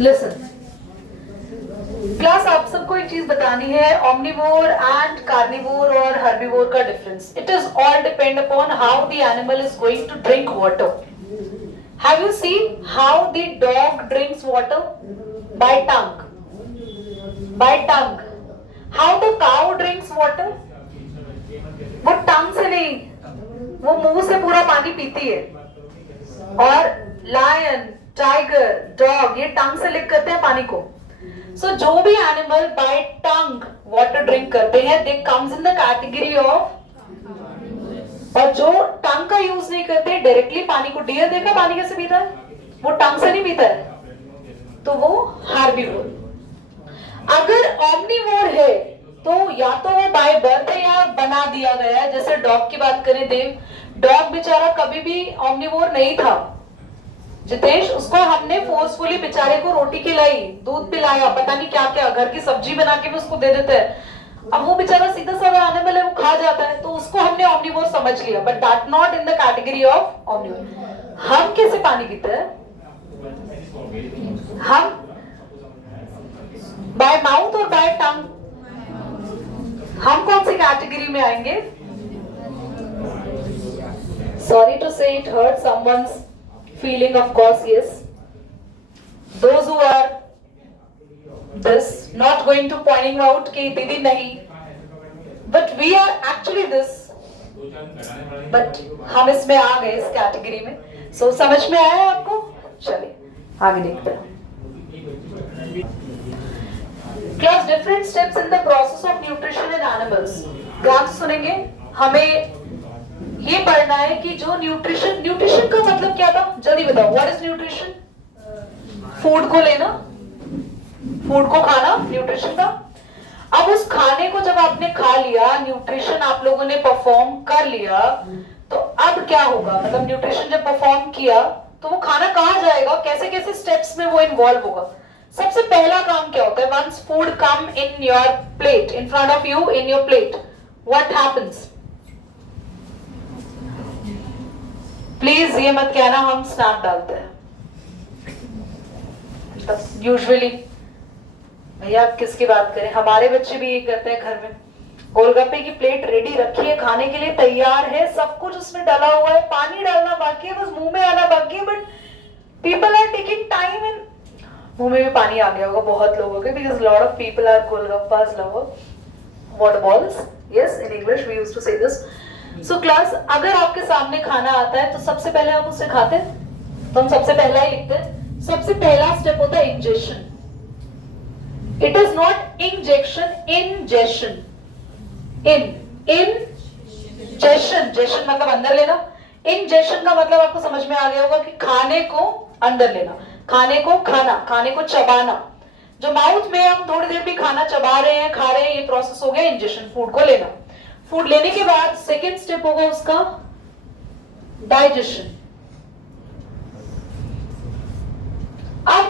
Listen class, आप सबको एक चीज बतानी है, omnivore and carnivore और herbivore का difference. It is all depend upon how the animal is going to drink water. Have you seen how the dog drinks water? By tongue. By tongue. How the cow drinks water? वो टंग से नहीं, वो मुंह से पूरा पानी पीती है. और लायन, टाइगर, डॉग ये टंग से लिक करते हैं पानी को. So जो भी एनिमल बाय टंग वाटर ड्रिंक करते हैं, they comes in the category of. और जो टंग का यूज नहीं करते, डायरेक्टली पानी को, डियर देखा पानी कैसे पीता है, वो टंग से नहीं पीता है, तो वो हार्बिवोर. अगर ऑम्निवोर है तो या तो वो बाय बर्थ है या बना दिया गया है. जैसे डॉग की बात करें देव, डॉग बेचारा कभी भी ऑम्निवोर नहीं था. जितेश, उसको हमने फोर्सफुली बेचारे को रोटी खिलाई, दूध पिलाया, पता नहीं क्या क्या, घर की सब्जी बना के भी उसको दे देते हैं. अब वो बेचारा सीधा साधा एनिमल है, वो खा जाता है, तो उसको हमने ऑम्निवोर समझ लिया, but that not in the category of omnivore. हम कैसे पानी पीते हैं? हम बाय माउथ और बाय टंग. हम कौन सी कैटेगरी में आएंगे? Sorry to say it hurt someone's feeling, of course, yes. Those who are this, not going to pointing out कि दीदी नहीं, but we are actually this, but हम इसमें आ गए इस कैटेगरी में. So समझ में आया आपको? चलिए आगे देखते हैं. Class, different steps in the process of nutrition in animals. ध्यान से सुनेंगे. हमें ये पढ़ना है कि जो न्यूट्रिशन का मतलब क्या था, जल्दी बताओ. What is nutrition? फूड को लेना, फूड को खाना, न्यूट्रिशन था. अब उस खाने को जब आपने खा लिया, न्यूट्रिशन आप लोगों ने परफॉर्म कर लिया, तो अब क्या होगा? मतलब न्यूट्रिशन जब परफॉर्म किया तो वो खाना कहाँ जाएगा, कैसे कैसे स्टेप्स में वो इन्वॉल्व होगा. सबसे पहला काम क्या होता है? Once food come in your plate, in front of you, in your plate, what happens? Please ये मत कहना हम स्नैप डालते हैं. यूजुअली भैया आप किसकी बात करें, हमारे बच्चे भी ये करते हैं. घर में गोलगप्पे की प्लेट रेडी रखी है, खाने के लिए तैयार है, सब कुछ उसमें डाला हुआ है, पानी डालना बाकी है, बस मुंह में आना बाकी है, but people are taking time in. मुंह में भी पानी आ गया होगा बहुत लोगों के, because lot of people are golgappas lover. Water balls, yes, in English we used to say this. So class, अगर आपके सामने खाना आता है तो सबसे पहले आप उसे खाते हैं, तो हम सबसे पहला ही लिखते हैं. सबसे पहला स्टेप होता है ingestion. It is not injection, ingestion. Ingestion, जेशन मतलब अंदर लेना. इंजेशन का मतलब आपको समझ में आ गया होगा कि खाने को अंदर लेना, खाने को खाना, खाने को चबाना. जो माउथ में हम थोड़ी देर भी खाना चबा रहे हैं, खा रहे हैं, ये प्रोसेस हो गया इंजेशन, फूड को लेना. फूड लेने के बाद सेकेंड स्टेप होगा उसका डाइजेशन. अब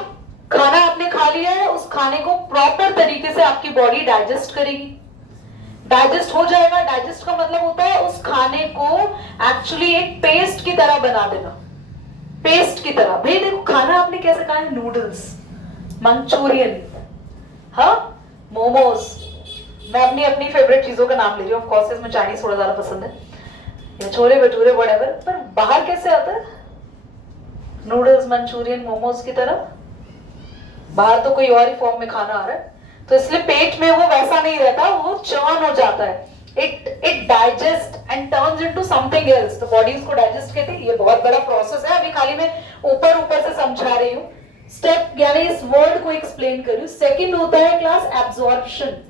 खाना आपने खा लिया है, उस खाने को प्रॉपर तरीके से आपकी बॉडी डाइजेस्ट करेगी. डाइजेस्ट हो जाएगा. डाइजेस्ट का मतलब होता है उस खाने को एक्चुअली एक पेस्ट की तरह बना देना, पेस्ट की तरह. भाई देखो खाना आपने कैसे खाया है, नूडल्स, मंचूरियन, हाँ, मोमोज. मैं अपनी फेवरेट चीजों का नाम ले रही हूँ. ऑफ कोर्स इसमें चाइनीज थोड़ा ज्यादा पसंद है, या छोले भटूरे व्हाटएवर. पर बाहर कैसे आता है नूडल्स, मंचूरियन, मोमोज की तरह? बाहर तो कोई और ही फॉर्म में खाना आ रहा है, तो इसलिए पेट में वो वैसा नहीं रहता, वो चर्न हो जाता है. It digest and turns into something else. तो बॉडी उसको डाइजेस्ट कहती है. ये बहुत बड़ा प्रोसेस है, अभी खाली मैं ऊपर से समझा रही हूँ. स्टेप यानी इस वर्ड को एक्सप्लेन कर रही हूँ. सेकेंड होता है क्लास एब्जॉर्प्शन.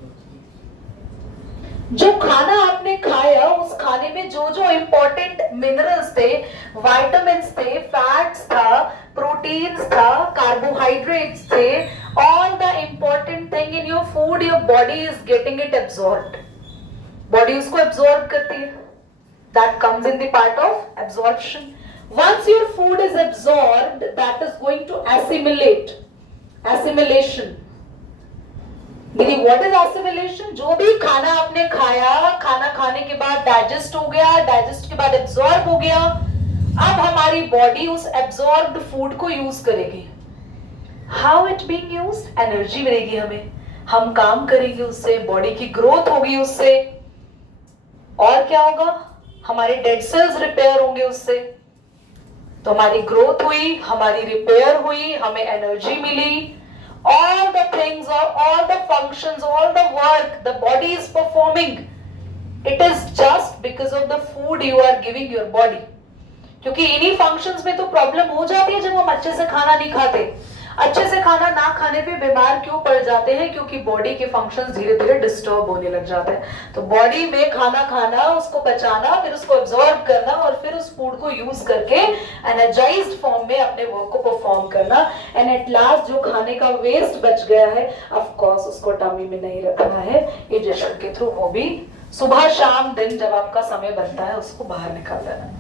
जो खाना आपने खाया, उस खाने में जो जो इंपॉर्टेंट मिनरल्स थे, विटामिन्स थे, फैट्स था, प्रोटीन्स था, कार्बोहाइड्रेट्स थे, all the important thing in your food, your body is getting it absorbed. Body उसको एब्सॉर्ब करती है. That comes in the part of absorption. Once your food is absorbed, that is going to assimilate. Assimilation. दीदी what is assimilation? जो भी खाना आपने खाया, खाना खाने के बाद डाइजेस्ट हो गया, डाइजेस्ट के बाद एब्सॉर्ब हो गया, अब हमारी बॉडी उस एब्सॉर्ब्ड फूड को यूज करेगी. How it being used, energy मिलेगी हमें, हम काम करेंगे उससे, बॉडी की ग्रोथ होगी उससे, और क्या होगा, हमारे डेड सेल्स रिपेयर होंगे उससे। तो हमारी ग्रोथ हुई, हमारी रिपेयर हुई, हमें एनर्जी मिली, all the things or all the functions, all the work the body is performing, it is just because of the food you are giving your body. क्योंकि इन्हीं फंक्शंस में तो प्रॉब्लम हो जाती है जब हम अच्छे से खाना नहीं खाते। अच्छे से खाना ना खाने पे बीमार क्यों पड़ जाते हैं, क्योंकि बॉडी के फंक्शंस धीरे धीरे डिस्टर्ब होने लग जाते हैं। तो बॉडी में खाना खाना, उसको पचाना, फिर उसको एब्जॉर्ब करना और फिर उस फूड को यूज करके एनर्जाइज्ड फॉर्म में अपने वर्क को परफॉर्म करना, एंड एट लास्ट जो खाने का वेस्ट बच गया है, ऑफ कोर्स उसको टमी में नहीं रखना है, डाइजेशन के थ्रू वो भी सुबह शाम दिन जब आपका समय बनता है उसको बाहर निकाल देना।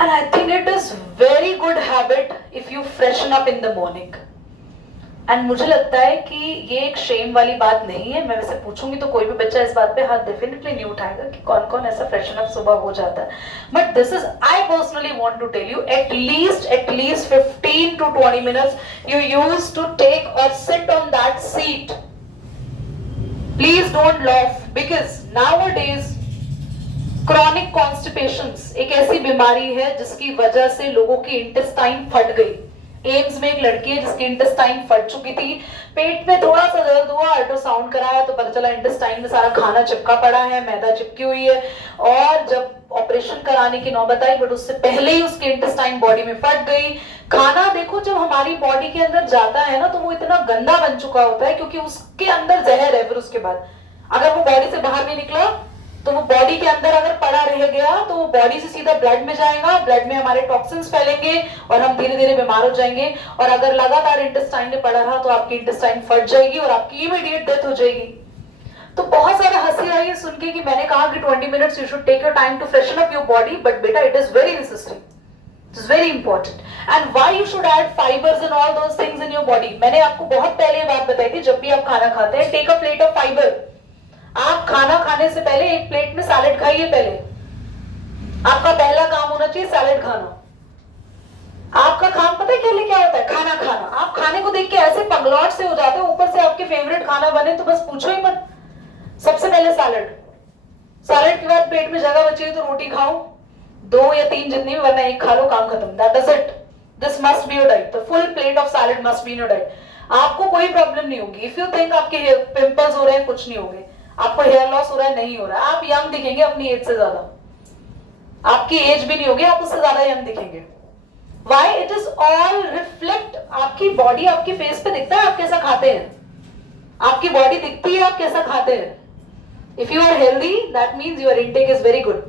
And I think it is very good habit if you freshen up in the morning. And मुझे लगता है कि ये एक शेम वाली बात नहीं है। मैं वैसे पूछूंगी तो कोई भी बच्चा इस बात पे हाथ डेफिनेटली नहीं उठाएगा कि कौन कौन ऐसा फ्रेशन अप सुबह हो जाता है। But this is, I personally want to tell you, at least 15 to 20 minutes you use to take or sit on that seat. Please don't laugh, because nowadays chronic constipations एक ऐसी बीमारी है जिसकी वजह से लोगों की इंटेस्टाइन फट गई। एम्स में एक लड़की है जिसकी इंटेस्टाइन फट चुकी थी, पेट में थोड़ा सा दर्द हुआ, अल्ट्रासाउंड कराया तो पता चला इंटेस्टाइन में सारा खाना चिपका पड़ा है, मैदा चिपकी हुई है, और जब ऑपरेशन कराने की नौबत आई, बट उससे पहले ही उसकी इंटेस्टाइन बॉडी में फट गई। खाना देखो जब हमारी बॉडी के अंदर जाता है ना तो वो इतना गंदा बन चुका होता है क्योंकि उसके अंदर जहर है। फिर उसके बाद अगर वो बॉडी से बाहर नहीं निकला तो वो बॉडी के अंदर अगर पड़ा रह गया तो वो बॉडी से सीधा ब्लड में जाएगा, ब्लड में हमारे टॉक्सिन्स फैलेंगे और हम धीरे धीरे बीमार हो जाएंगे। और अगर लगातार इंटेस्टाइन में पड़ा रहा तो आपकी इंटेस्टाइन फट जाएगी और आपकी इमीडिएट डेथ हो जाएगी। तो बहुत सारा हंसी आई है सुन के कि मैंने कहा कि 20 minutes you should take your time to freshen up your body, but बेटा it is very necessary, it is very important. And why you should add fibres and all those things in your body. मैंने आपको बहुत पहले बात बताई थी, जब भी आप खाना खाते हैं take a plate of fibre. आप खाना खाने से पहले एक प्लेट में सैलेड खाइए। पहले आपका पहला काम होना चाहिए सैलेड खाना। आपका काम पता है क्या क्या होता है, खाना खाना। आप खाने को देख के ऐसे पगलौट से हो जाते हो, ऊपर से आपके फेवरेट खाना बने तो बस पूछो ही मत। सबसे पहले सैलेड, सैलेड के बाद पेट में जगह बची है तो रोटी खाओ, 2 या 3 जितनी भी, वरना एक खा लो, काम खत्म। That is it, this must be your diet, the full plate of salad must be your diet. आपको कोई प्रॉब्लम नहीं होगी। इफ यू थिंक आपके पिंपल्स हो रहे हैं, कुछ नहीं होंगे। आपको हेयर लॉस हो रहा है, नहीं हो रहा है। आप यंग दिखेंगे अपनी एज से ज्यादा, आपकी एज भी नहीं होगी, आप उससे ज्यादा यंग दिखेंगे। Why? It is all reflect, आपकी बॉडी आपके फेस पे दिखता है आप कैसा खाते हैं, आपकी बॉडी दिखती है आप कैसा खाते हैं। If you are healthy, that means your intake is very good.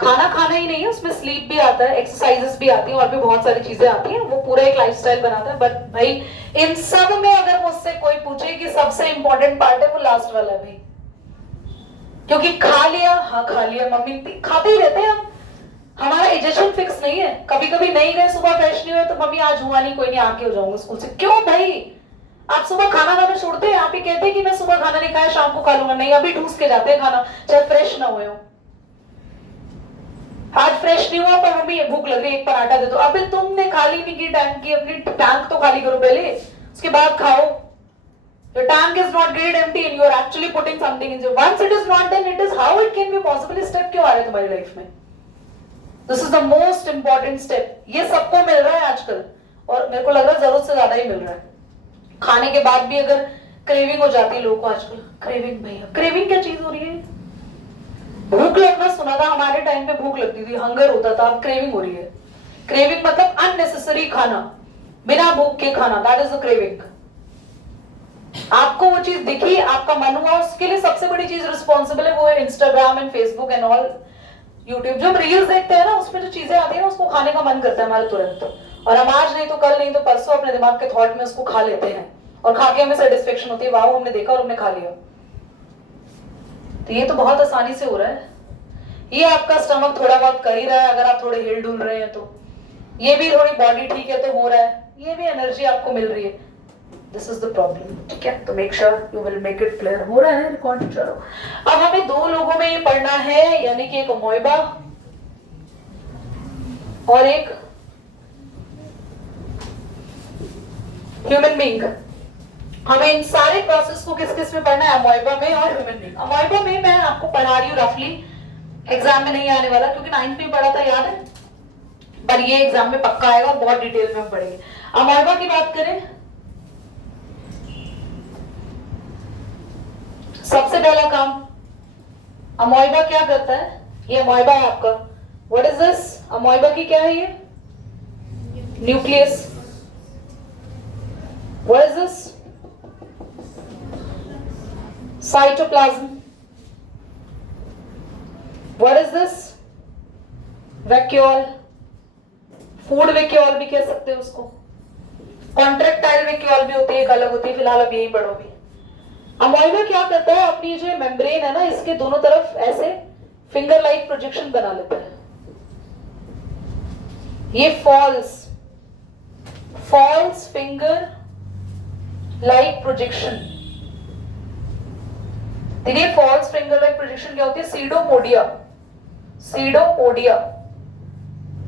खाना खाना ही नहीं है, उसमें स्लीप भी आता है, एक्सरसाइजेस भी आती हैं, और भी बहुत सारी चीजें आती हैं, वो पूरा एक लाइफस्टाइल बनाता है। बट भाई इन सब में अगर मुझसे कोई पूछे कि सबसे इंपॉर्टेंट पार्ट है, वो लास्ट वाला है भाई। क्योंकि खा लिया, हाँ खा लिया, मम्मी खाते ही रहते हैं हम, हमारा डाइजेशन फिक्स नहीं है। कभी कभी नहीं गए, सुबह फ्रेश नहीं हुए तो मम्मी आज हुआ नहीं, कोई नहीं, आके हो जाऊंगा स्कूल से। क्यों भाई, आप सुबह खाना खाना छोड़ते हैं? आप ही कहते हैं कि मैं सुबह खाना नहीं खाया, शाम को खा लूंगा। नहीं, अभी ठूस के जाते हैं खाना, चाहे फ्रेश ना हुए हो। आज फ्रेश नहीं हुआ पर मम्मी भूख लग रही है, एक पराठा दे दो। अबे तुमने खाली नहीं की टैंक की, अपनी टैंक तो खाली करो पहले, उसके बाद खाओ। Your tank is not grade empty and you are actually putting something in. Once it is not done, it is how it can be possible. Step क्यों आ रहे तुम्हारी लाइफ में? This is the most important step. ये सबको मिल रहा है आजकल, और मेरे को लग रहा है जरूरत से ज्यादा ही मिल रहा है। खाने के बाद भी अगर क्रेविंग हो जाती है लोगों को आजकल, क्रेविंग भैया, क्रेविंग क्या चीज हो रही है? भूख लगना सुना था हमारे टाइम पे, भूख लगती थी, हंगर होता था, अब क्रेविंग हो रही है। क्रेविंग मतलब अननेसेसरी खाना, बिना भूख के खाना, दैट इज द क्रेविंग। आपको वो चीज दिखी, आपका मन हुआ, उसके लिए सबसे बड़ी चीज रिस्पॉन्सिबल है वो है Instagram and Facebook and all, YouTube. जब रील्स देखते हैं ना, उसमें जो चीजें आती है ना, उसको खाने का मन करता है हमारे तुरंत, और हम आज नहीं तो कल नहीं तो परसों अपने दिमाग के थॉट में उसको खा लेते हैं, और खा के हमें सेटिस्फेक्शन होती है, वाह हमने देखा और हमने खा लिया। तो ये तो बहुत आसानी से हो रहा है। ये आपका स्टमक थोड़ा बहुत कर ही रहा है, अगर आप थोड़े हिल डुल रहे हैं तो। ये भी थोड़ी बॉडी ठीक है तो हो रहा है, ये भी एनर्जी आपको मिल रही है। दिस इज द प्रॉब्लम, ठीक है? तो make sure you will make it clear. हो रहा है रिकॉर्ड? चलो, अब हमें 2 लोगों में ये पढ़ना है, यानी कि एक अमोइबा और एक ह्यूमन बीइंग का। हमें इन सारे प्रोसेस को किस किस में पढ़ना है, अमोइबा में और ह्यूमन बीइंग। अमोइबा में मैं आपको पढ़ा रही हूँ रफली, एग्जाम में नहीं आने वाला क्योंकि 9th में पढ़ा था, याद है, पर ये एग्जाम में पक्का आएगा और बहुत डिटेल में हम पढ़ेंगे। अमोइबा की बात करें, सबसे पहला काम अमोइबा क्या करता है, ये अमोइबा है आपका, व्हाट इज दिस, अमोइबा की क्या है ये, nucleus, what is this, cytoplasm, what is this, vacuole, food vacuole भी कह सकते हैं उसको, कॉन्ट्रेक्टाइल वैक्यूल भी होती है, एक अलग होती है, फिलहाल अब यही पढ़ोगे। अमोइबा क्या करता है, अपनी जो मेम्ब्रेन है ना, इसके दोनों तरफ ऐसे फिंगर लाइक प्रोजेक्शन बना लेता है, ये फॉल्स फिंगर लाइक प्रोजेक्शन। देखिए फॉल्स फिंगर लाइक प्रोजेक्शन क्या होती है, सीडोपोडिया,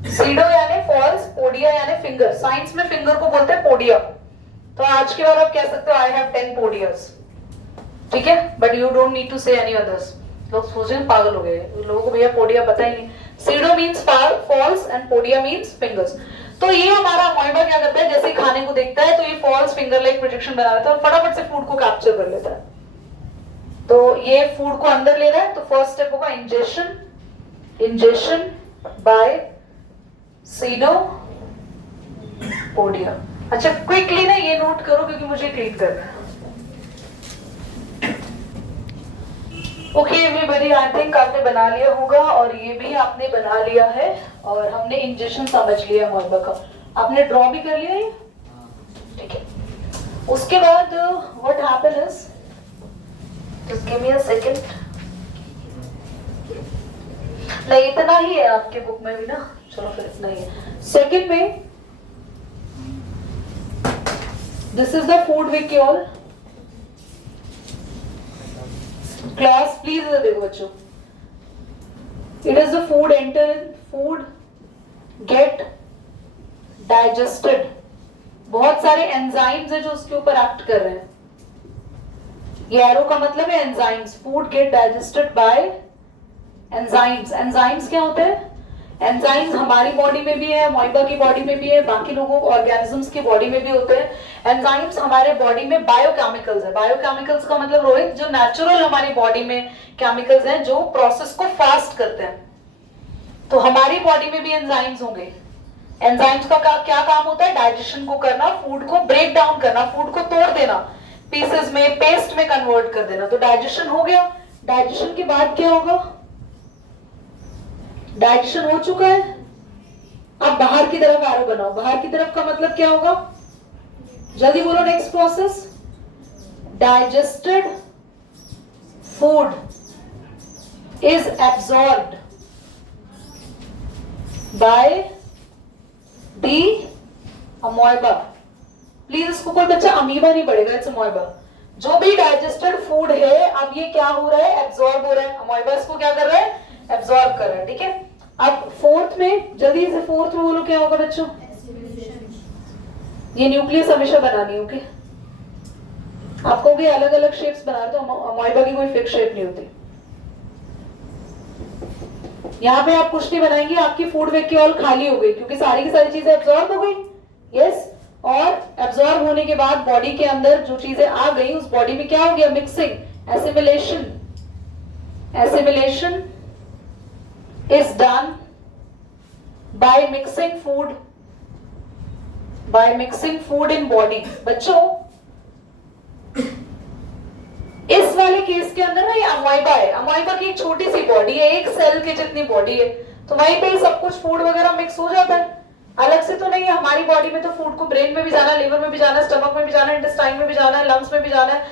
सीडो यानी फॉल्स, पोडिया यानी फिंगर, साइंस में फिंगर को बोलते हैं पोडिया। तो आज के बाद आप कह सकते हो आई हैव 10 पोडियास, ठीक है, but you don't need to say any others. लोग सोच रहे पागल हो गए, लोगों को भैया पोडिया पता ही नहीं। Pseudo means false and podia means fingers. तो ये हमारा अमोइबा क्या करता है, जैसे खाने को देखता है तो ये फॉल्स फिंगर लाइक प्रोजेक्शन बना लेता है और फटाफट से फूड को कैप्चर कर लेता है। तो ये फूड को अंदर ले रहा है, तो फर्स्ट स्टेप होगा इंजेशन बाय सीडोपोडिया। अच्छा क्विकली ना ये नोट करो क्योंकि मुझे क्लीन करना है। ओके एवरीबॉडी, आई थिंक आपने बना लिया होगा और ये भी आपने बना लिया है और हमने इंजेक्शन समझ लिया अमोइबा का। आपने ड्रॉ भी कर लिया ये, ठीक है। उसके बाद what happen is, just give me a second, नहीं इतना ही है आपके बुक में भी ना, चलो फिर इतना ही है। सेकंड में this is the food vacuole. Class please देखो बच्चों, it is the food enter, food gate digested, बहुत सारे एंजाइम्स है जो उसके ऊपर एक्ट कर रहे हैं, ये एरो का मतलब है enzymes, food gate digested by enzymes. Enzymes क्या होते हैं, एंजाइम्स हमारी बॉडी में भी है, अमोइबा की बॉडी में भी है, बाकी लोगों ऑर्गेनिजम्स की बॉडी में भी होते हैं। एंजाइम्स हमारे बॉडी में बायोकेमिकल्स है, बायोकेमिकल्स का मतलब रोहित जो नेचुरल हमारी बॉडी में केमिकल्स हैं जो प्रोसेस को फास्ट करते हैं, तो हमारी बॉडी में भी एंजाइम्स होंगे। एंजाइम्स का क्या काम होता है, डाइजेशन को करना, फूड को ब्रेक डाउन करना, फूड को तोड़ देना, पीसेस में, पेस्ट में कन्वर्ट कर देना। तो डाइजेशन हो गया, डाइजेशन के बाद क्या होगा, डाइजेशन हो चुका है, अब बाहर की तरफ एरो बनाओ। बाहर की तरफ का मतलब क्या होगा, जल्दी बोलो, next process, digested food is absorbed by the amoeba. Please इसको कोई बच्चा अमीबा नहीं पढ़ेगा, इट्स अमोइबा। जो भी डाइजेस्टेड फूड है, अब ये क्या हो रहा है, एब्सॉर्ब हो रहा है, अमोइबा इसको क्या कर रहा है, एब्सॉर्ब कर रहा है, ठीक है। अब फोर्थ में, जल्दी से फोर्थ में बोलो क्या होगा बच्चों, ये न्यूक्लियस हमेशा बनानी है, ओके। आपको भी अलग अलग शेप्स बना रहे, तो अमोइबा की कोई फिक्स शेप नहीं होती। यहाँ पे आप कुछ नहीं बनाएंगे, आपकी फूड वैक्यूल खाली हो गई क्योंकि सारी की सारी चीजें एब्सॉर्ब हो गई, यस। और एब्सॉर्ब होने के बाद बॉडी के अंदर जो चीजें आ गई, उस बॉडी में क्या हो गया, mixing, assimilation. Assimilation is done by mixing food in body। बच्चों इस वाले केस के अंदर ना ये अमोइबा है, अमोइबा की एक छोटी सी बॉडी है, एक सेल के जितनी बॉडी है, तो वहीं पे सब कुछ फूड वगैरह मिक्स हो जाता है, अलग से तो नहीं है। हमारी बॉडी में तो फूड को ब्रेन में भी जाना है, लिवर में भी जाना है, स्टमक में भी जाना है, इंटेस्टाइन में भी जाना है, लंग्स में भी जाना है,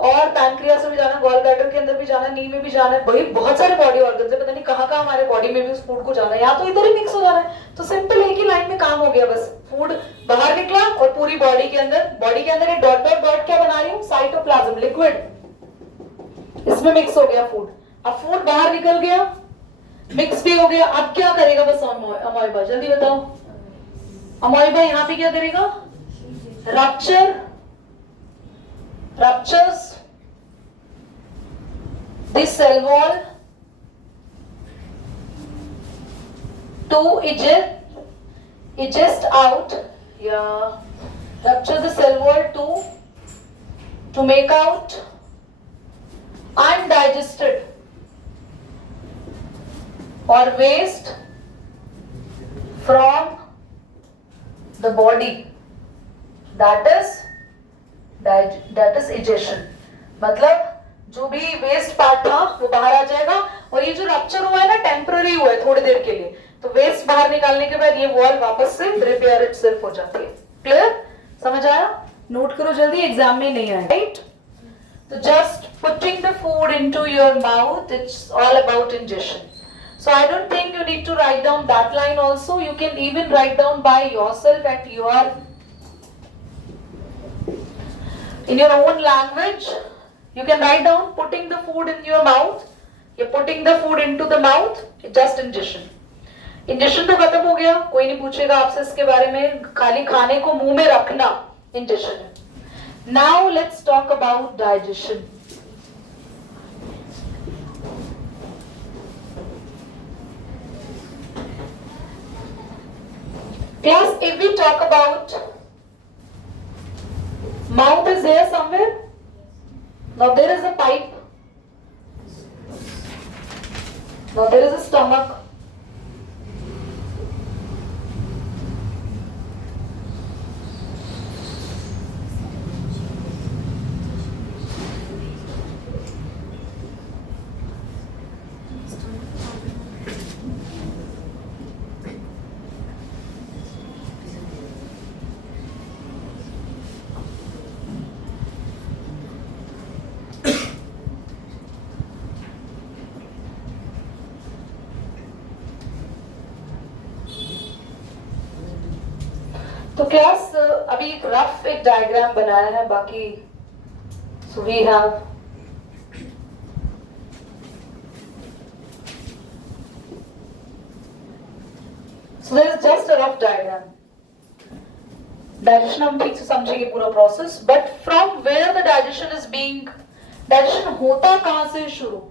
और पैनक्रियास में भी जाना है, गॉल ब्लैडर के अंदर भी जाना है, नी में भी जाना है, भाई बहुत सारे बॉडी ऑर्गन्स है, पता नहीं कहाँ कहाँ हमारे बॉडी में भी उस फूड को जाना है, या तो इधर ही मिक्स हो जाना है। तो सिंपल एक ही लाइन में काम हो गया, बस फूड बाहर निकला और पूरी बॉडी के अंदर एक डॉट डॉट डॉट क्या बना रही हूँ, साइटोप्लाज्म, लिक्विड, इसमें मिक्स हो गया फूड। अब फूड बाहर निकल गया, मिक्स भी हो गया, अब क्या करेगा बस अमोइबा, जल्दी बताओ। अमोइबा यहाँ पे क्या करेगा, ruptures the cell wall to eject out, rupture the cell wall to make out undigested or waste from the body. That is ejection. मतलब जो भी वेस्ट पार्ट था वो बाहर आ जाएगा, और ये जो रप्चर हुआ है ना टेम्पररी हुआ है थोड़ी देर के लिए, तो वेस्ट बाहर निकालने के बाद ये वॉल वापस से रिपेयर इटसेल्फ हो जाती है. क्लियर? समझ आया? नोट करो जल्दी, एग्जाम में नहीं आया. राइट? तो just putting the food into your mouth, it's all about injection. So I don't think you need to write down that line also. You can even write down by yourself in your own language. You can write down putting the food in your mouth. You're putting the food into the mouth. Just ingestion. Ingestion तो खत्म हो गया, कोई नहीं पूछेगा आपसे इसके बारे में, खाली खाने को मुंह में रखना ingestion है. Now let's talk about digestion. Class, if we talk about mouth is there somewhere. Now there is a pipe. Now there is a stomach. तो क्लास अभी एक रफ एक डायग्राम बनाया है, बाकी so we have so there is just a rough diagram. Digestion हम ठीक से समझेंगे पूरा process, but from where the digestion is being, digestion होता कहां से शुरू?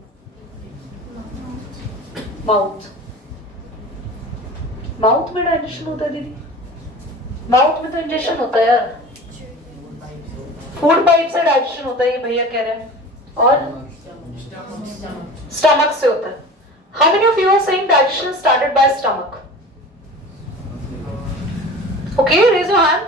माउथ. माउथ में डाइजेशन होता है दीदी? माउथ में तो इंजेक्शन होता है यार. फूड पाइप से डाइजेशन होता है, ये भैया कह रहे हैं, और स्टमक से होता है. How many of you are saying digestion started by stomach? Okay, raise your hand.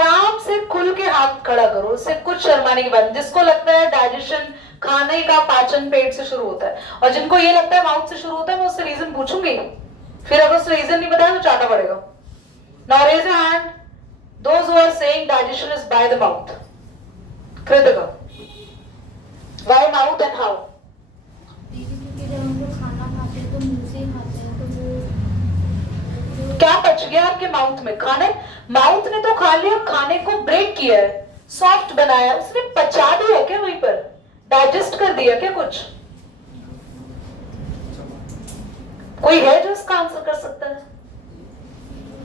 आराम से खुल के हाथ खड़ा करो, उससे कुछ शर्माने की बात. जिसको लगता है डाइजेशन खाने का पाचन पेट से शुरू होता है, और जिनको ये लगता है माउथ से शुरू होता है, मैं उससे रीजन पूछूंगी, फिर अगर उससे रीजन नहीं बताया तो चाटा पड़ेगा. Now raise your hand. Those who are saying digestion is by the mouth. Kritika. Why mouth and how? क्योंकि जब हम लोग खाना खाते हैं तो मुंह से खाते हैं, तो वो क्या बच गया आपके माउथ में? खाने, माउथ ने तो खा लिया, खाने को ब्रेक किया है, सॉफ्ट बनाया, उसने पचा दिया क्या वहीं पर? डाइजेस्ट कर दिया क्या कुछ? कोई है जो इसका आंसर कर सकता है?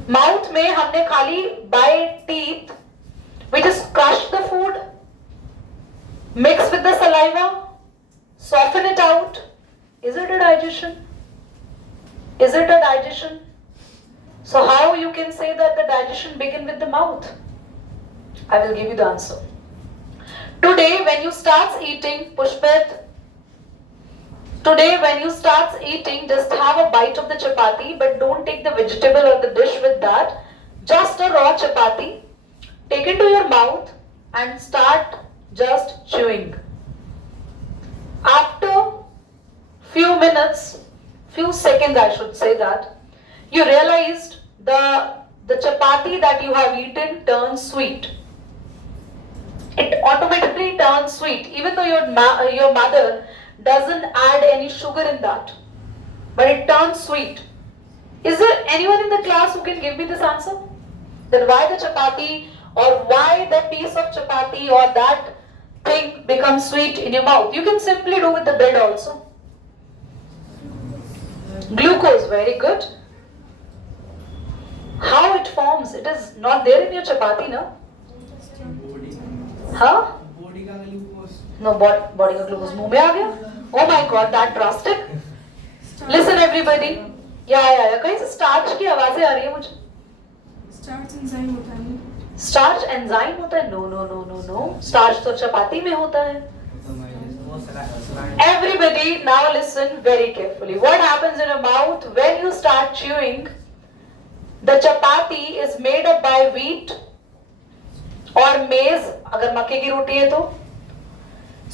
माउथ में हमने खाली by teeth we just crush the food, mix with the saliva, soften it out. Is it a digestion? Is it a digestion? So how you can say that the digestion begin with the mouth? I will give you the answer. Today when you start eating, Pushpit, today when you start eating, just have a bite of the chapati, but don't take the vegetable or the dish with that. Just a raw chapati. Take it to your mouth and start just chewing. After few minutes, few seconds I should say that, you realized the chapati that you have eaten turns sweet. It automatically turns sweet, even though your mother doesn't add any sugar in that, but it turns sweet. Is there anyone in the class who can give me this answer? That why the chapati or why that piece of chapati or that thing becomes sweet in your mouth? You can simply do with the bread also. Glucose, very good. How it forms? It is not there in your chapati, no? हाँ body का glucose. No, body का glucose मुंह में आ गया। Oh my God, that drastic. Listen everybody, या कहीं से starch की आवाजें आ रही है मुझे। स्टार्च एंजाइम होता है। स्टार्च एंजाइम होता है? No no no no no, starch तो चपाती में होता है। Everybody now listen very carefully. What happens in your mouth when you start chewing? The chapati is made up by wheat or maize, अगर मक्के की रोटी है तो।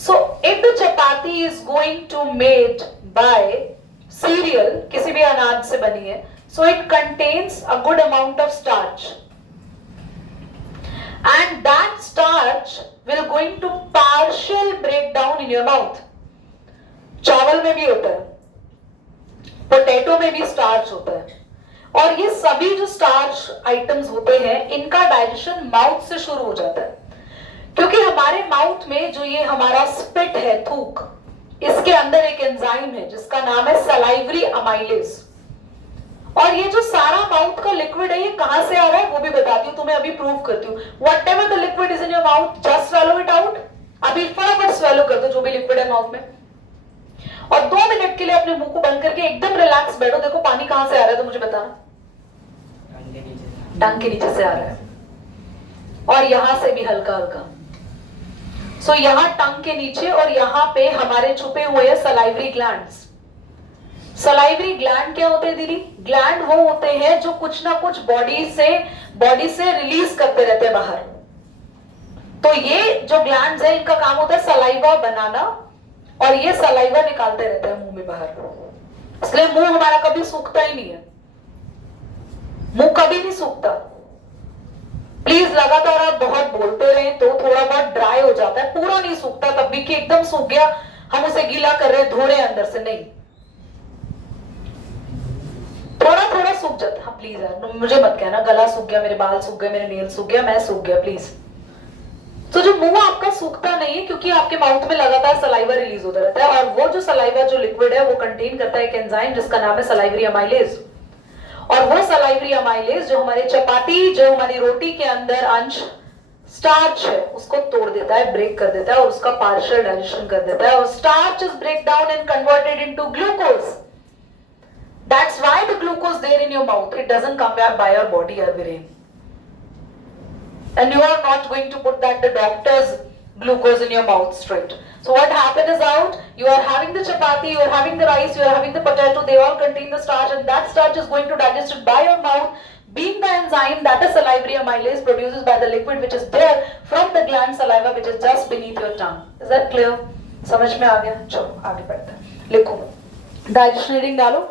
So if the chapati is going to made by cereal, किसी भी अनाज से बनी है, so it contains a good amount of starch. And that starch will going to partial break down in your mouth. चावल में भी होता है, पोटैटो में भी स्टार्च होता है, और ये सभी जो स्टार्च आइटम्स होते हैं इनका डाइजेशन माउथ से शुरू हो जाता है, क्योंकि हमारे माउथ में जो ये हमारा स्पिट है, थूक, इसके अंदर एक एंजाइम है जिसका नाम है सलाइवरी अमाइलेज। और ये जो सारा माउथ का लिक्विड है ये कहां से आ रहा है वो भी बताती हूँ तुम्हें, अभी प्रूव करती हूँ। What ever the liquid is in your mouth, just swallow it out. अभी फटाफट स्वैलो कर दो जो भी लिक्विड है माउथ में, और 2 मिनट के लिए अपने मुंह को बंद करके एकदम रिलैक्स बैठो। देखो पानी कहां से आ रहा है तो मुझे बताना। टंग के नीचे से आ रहा है, और यहां से भी हल्का हल्का। सो यहां टंग के नीचे और यहां पे हमारे छुपे हुए हैं सलाइवरी ग्लैंड्स। सलाइवरी ग्लैंड क्या होते हैं दीदी? ग्लैंड वो होते हैं जो कुछ ना कुछ बॉडी से रिलीज करते रहते हैं बाहर। तो ये जो ग्लैंड्स है इनका काम होता है सलाइवा बनाना, और ये सलाइवा निकालते रहते हैं मुंह में बाहर। इसलिए मुंह हमारा कभी सूखता ही नहीं है, मुंह कभी नहीं सूखता। प्लीज लगातार आप बहुत बोलते रहे तो थोड़ा बहुत ड्राई हो जाता है, पूरा नहीं सूखता तब भी कि एकदम सूख गया हम उसे गीला कर रहे धो रहे अंदर से, नहीं, थोड़ा थोड़ा सूख जाता है। हाँ प्लीज यार, मुझे मत कहना गला सूख गया, मेरे बाल सूख गए, मेरे नेल सूख गया, मैं सूख गया, प्लीज। तो जो मुंह आपका सूखता नहीं है क्योंकि आपके माउथ में लगातार सलाइवा रिलीज होता रहता है, और वो जो सलाइवा जो लिक्विड है वो कंटेन करता है एक एंजाइम जिसका नाम है सलाइवरी अमाइलेज। और वो सलाइवरी अमाइलेज जो हमारे चपाती, जो हमारी रोटी के अंदर अंश स्टार्च है उसको तोड़ देता है, ब्रेक कर देता है, और उसका पार्शियल डाइजेशन कर देता है, और starch is break down and converted into glucose. That's why the glucose there in your mouth, it doesn't come back by your body or brain. And you are not going to put that the doctor's glucose in your mouth straight. So what happened is out, you are having the chapati, you are having the rice, you are having the potato, they all contain the starch, and that starch is going to digest it by your mouth, being the enzyme that is salivary amylase produces by the liquid which is there from the gland saliva which is just beneath your tongue. Is that clear? समझ में आ गया? चलो आगे बढ़ते हैं, लिखो digestion reading डालो।